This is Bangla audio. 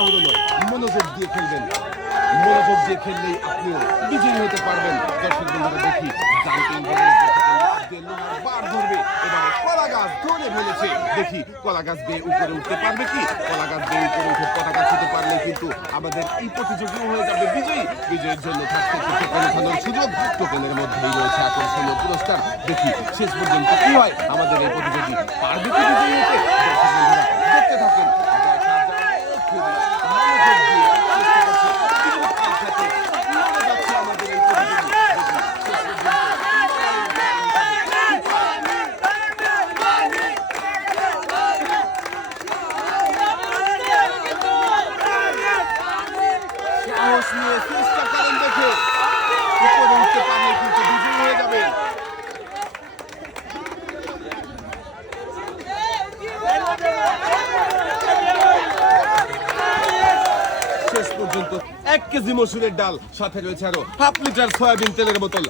তাড়াহুড়ো নয়, মনোযোগ দিয়ে খেলবেন। মনোযোগ দিয়ে খেললেই আপনিও বিজয়ী হতে পারবেন। দর্শক বন্ধুরা দেখি জাম্পিং বার ধরবে, এবারে কলা গাছ ধরে ফেলেছে। দেখি কলা গাছ বেয়ে উপরে উঠতে পারবে কি? কলা গাছ বেয়ে উপরে উঠে পতাকা ছুঁতে পারলে কিন্তু আমাদের এই প্রতিযোগীও হয়ে যাবে বিজয়ী। বিজয়ের জন্য থাকছে টোকেন ওঠানোর সুযোগ। টোকেনের মধ্যেই রয়েছে আকর্ষণীয় পুরস্কার। দেখি শেষ পর্যন্ত কি হয়, আমাদের এই প্রতিযোগী পারবে কি বিজয়ী হতে? দর্শক বন্ধুরা দেখতে থাকেন। সাহস নিয়ে চেষ্টা করেন, দেখে উপরে উঠতে পারলে কিন্তু বিজয়ী হয়ে যাবেন। শেষ পর্যন্ত 1 কেজি মসুরের ডাল, সাথে রয়েছে আরো হাফ লিটার সয়াবিন তেলের বোতল।